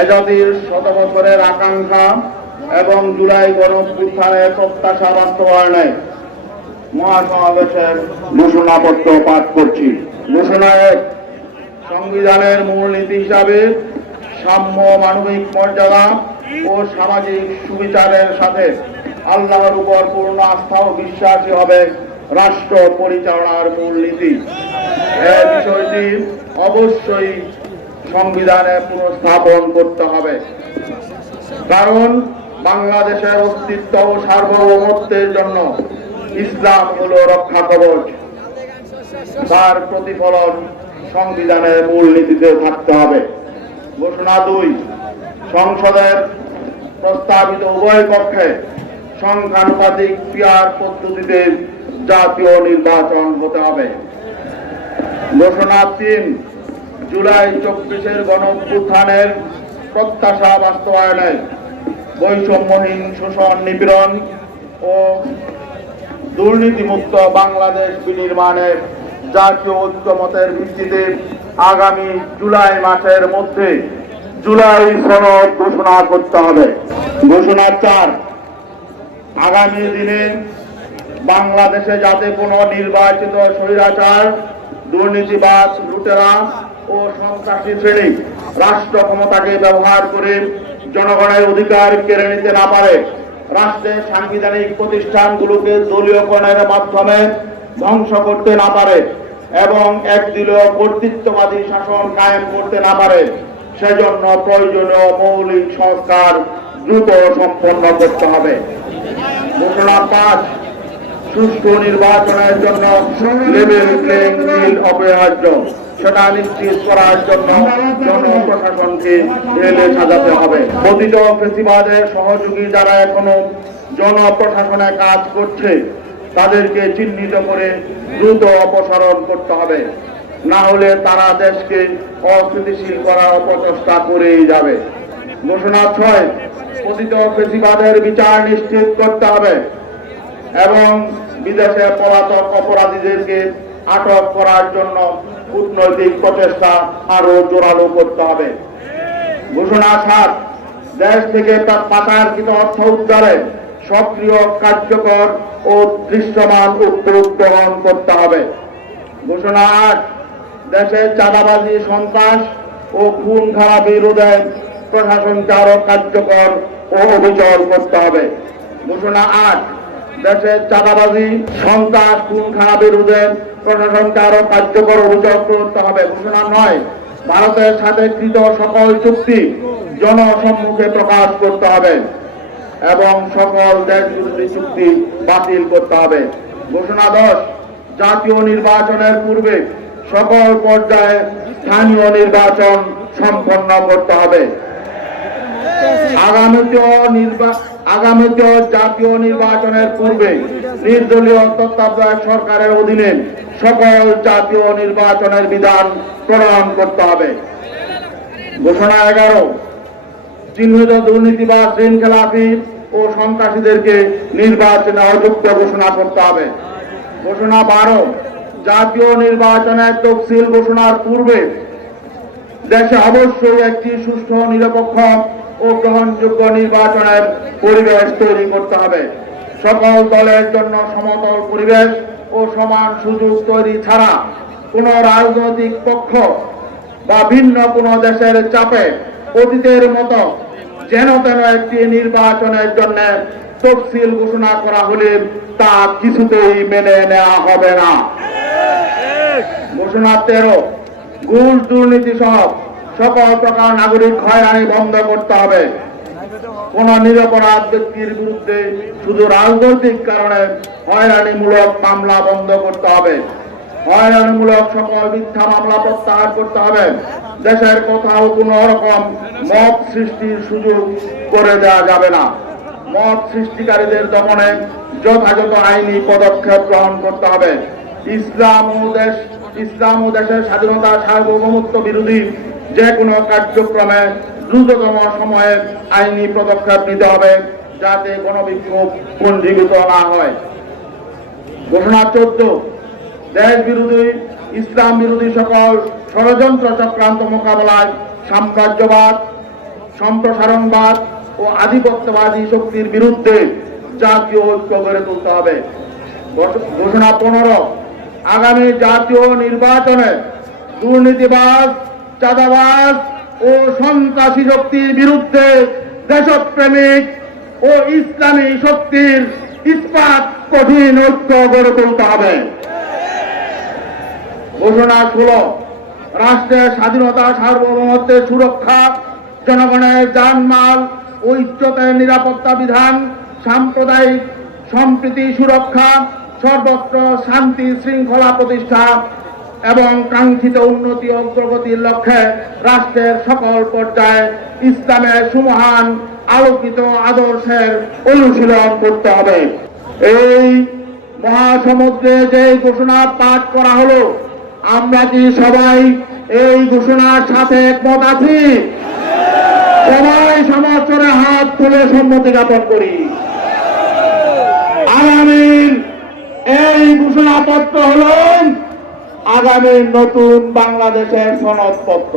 এ জাতির শত বছরের আকাঙ্ক্ষা এবং জুলাই গণঅভ্যুত্থানের প্রত্যাশা বাস্তবায়নে মহাসমাবেশের ঘোষণাপত্র পাঠ করছি। ঘোষণায় সংবিধানের মূলনীতি হিসাবে সাম্য, মানবিক মর্যাদা ও সামাজিক সুবিচারের সাথে আল্লাহর উপর পূর্ণ আস্থা ও বিশ্বাসী হবে রাষ্ট্র পরিচালনার মূলনীতি। এই বিষয়টি অবশ্যই সংবিধানে পুনঃস্থাপন করতে হবে, কারণ বাংলাদেশের অস্তিত্ব ও সার্বভৌমত্বের জন্য ইসলাম হলো রক্ষা কবচ। তার প্রতিফলন সংবিধানের মূলনীতিতে থাকতে হবে। ঘোষণা 2, সংসদের প্রস্তাবিত উভয় কক্ষে সংখ্যানুপাতিক পিয়ার পদ্ধতিতে জাতীয় নির্বাচন হতে হবে। ঘোষণা 3, জুলাই 24-এর গণঅভ্যুত্থানের প্রত্যাশা বাস্তবায়নে বৈষম্যহীন শোষণ, নিপীড়ন ও দুর্নীতিমুক্ত বাংলাদেশ বিনির্মাণের জাতীয় ঐক্যমতের ভিত্তিতে আগামী জুলাই মাসের মধ্যে জুলাই সনদ ঘোষণা করতে হবে। ঘোষণা 4, আগামী দিনে বাংলাদেশে যাতে কোনো নির্বাচিত স্বৈরাচার, দুর্নীতিবাজ, লুটেরা ও সন্ত্রাসী শ্রেণী রাষ্ট্র ক্ষমতাকে ব্যবহার করে জনগণের অধিকার কেড়ে নিতে না পারে, রাষ্ট্রের সাংবিধানিক প্রতিষ্ঠানগুলোকে দলীয়করণের মাধ্যমে ধ্বংস করতে না পারে এবং একদলীয় কর্তৃত্ববাদী শাসন কায়েম করতে না পারে, সেজন্য প্রয়োজনীয় মৌলিক সংস্কার দ্রুত সম্পন্ন করতে হবে। ঘোষণা 5, সুষ্ঠু নির্বাচনের জন্য লেভেল প্লেইং ফিল্ড অপরিহার্য। সেটা নিশ্চিত করার জন্য জনপ্রশাসনকে ঢেলে সাজাতে হবে। পতিত ফ্যাসিবাদের সহযোগী যারা এখনো জনপ্রশাসনে কাজ করছে তাদেরকে চিহ্নিত করে দ্রুত অপসারণ করতে হবে, না হলে তারা দেশকে অস্থিতিশীল করার অপচেষ্টা করেই যাবে। ঘোষণা 6, পতিত ফ্যাসিবাদের বিচার নিশ্চিত করতে হবে এবং বিদেশে পলাতক অপরাধীদেরকে আটক করার জন্য কূটনৈতিক প্রচেষ্টা আরো জোরালো করতে হবে। ঘোষণা 7, দেশ থেকে পাচারকৃত অর্থ উদ্ধারে সক্রিয়, কার্যকর ও দৃশ্যমান উদ্যোগ গ্রহণ করতে হবে। ঘোষণা 8, দেশে চাঁদাবাজি, সন্ত্রাস ও খুন খারাপি রোধে প্রশাসনকে আরো কার্যকর ও অবিচল করতে হবে। ঘোষণা 8, দেশে চাঁদাবাজি, সন্ত্রাস, খুন খারাপি রোধে প্রশাসনকে আরো কার্যকর অভিযোগ করতে হবে। ঘোষণা 9, ভারতের সাথে কৃত সকল চুক্তি জনসম্মুখে প্রকাশ করতে হবে এবং সকল দেশ বিরোধী চুক্তি বাতিল করতে হবে। ঘোষণা 10, জাতীয় নির্বাচনের পূর্বে সকল পর্যায়ে স্থানীয় নির্বাচন সম্পন্ন করতে হবে। আগামীতে জাতীয় নির্বাচনের পূর্বে নির্দলীয় তত্ত্বাবধায়ক সরকারের অধীনে সকল জাতীয় নির্বাচনের বিধান প্রণয়ন করতে হবে। ঘোষণা 11, চিহ্নিত দুর্নীতিবাজ, শৃঙ্খলাপী ও সন্ত্রাসীদেরকে নির্বাচনে অযোগ্য ঘোষণা করতে হবে। ঘোষণা 12, জাতীয় নির্বাচনের তফসিল ঘোষণার পূর্বে দেশে অবশ্যই একটি সুষ্ঠু, নিরপেক্ষ ও গ্রহণযোগ্য নির্বাচনের পরিবেশ তৈরি করতে হবে। সকল দলের জন্য সমতল পরিবেশ ও সমান সুযোগ তৈরি ছাড়া কোন রাজনৈতিক পক্ষ বা ভিন্ন কোন দেশের চাপে অতীতের মতো যেন তেন একটি নির্বাচনের জন্য তফসিল ঘোষণা করা হলে তা কিছুতেই মেনে নেওয়া হবে না। ঘোষণা 13, ঘুষ, দুর্নীতি সহ সকল প্রকার নাগরিক হয়রানি বন্ধ করতে হবে। কোন নিরপরাধ ব্যক্তির বিরুদ্ধে শুধু রাজনৈতিক কারণে হয়রানিমূলক মামলা বন্ধ করতে হবে। হয়রানিমূলক সকল মিথ্যা মামলা প্রত্যাহার করতে হবে। দেশের কোথাও কোন রকম মত সৃষ্টির সুযোগ করে দেওয়া যাবে না। মত সৃষ্টিকারীদের দমনে যথাযথ আইনি পদক্ষেপ গ্রহণ করতে হবে। ইসলাম ও দেশের স্বাধীনতা, সার্বভৌমত্ব বিরোধী যে কোনো কার্যক্রমে দ্রুততম সময়ে আইনি পদক্ষেপ নিতে হবে, যাতে গণবিক্ষোভ পঞ্জীভূত না হয়। ঘোষণা 14, দেশ বিরোধী, ইসলাম বিরোধী সকল ষড়যন্ত্র চক্রান্ত মোকাবেলায় সাম্রাজ্যবাদ, সম্প্রসারণবাদ ও আধিপত্যবাদী শক্তির বিরুদ্ধে জাতীয় ঐক্য গড়ে তুলতে হবে। ঘোষণা 15, আগামী জাতীয় নির্বাচনে দুর্নীতিবাজ, চাঁদাবাজ ও সন্ত্রাসী শক্তির বিরুদ্ধে দেশপ্রেমিক ও ইসলামী শক্তির ইস্পাত কঠিন ঐক্য গড়ে তুলতে হবে। ঘোষণা 16, রাষ্ট্রের স্বাধীনতা সার্বভৌমত্বের সুরক্ষা, জনগণের জানমাল ও ইজ্জতের নিরাপত্তা বিধান, সাম্প্রদায়িক সম্প্রীতি সুরক্ষা, সর্বত্র শান্তি শৃঙ্খলা প্রতিষ্ঠা এবং কাঙ্ক্ষিত উন্নতি ও অগ্রগতির লক্ষ্যে রাষ্ট্রের সকল পর্যায়ে ইসলামের সুমহান আলোকিত আদর্শের অনুশীলন করতে হবে। এই মহাসমুদ্রে যে ঘোষণা পাঠ করা হলো, আমরা কি সবাই এই ঘোষণার সাথে একমত আছি? সবাই সমর্থনে হাত তুলে সম্মতি জ্ঞাপন করি। আগামীর এই ঘোষণাপত্র হল আগামীর নতুন বাংলাদেশের সনদপত্র।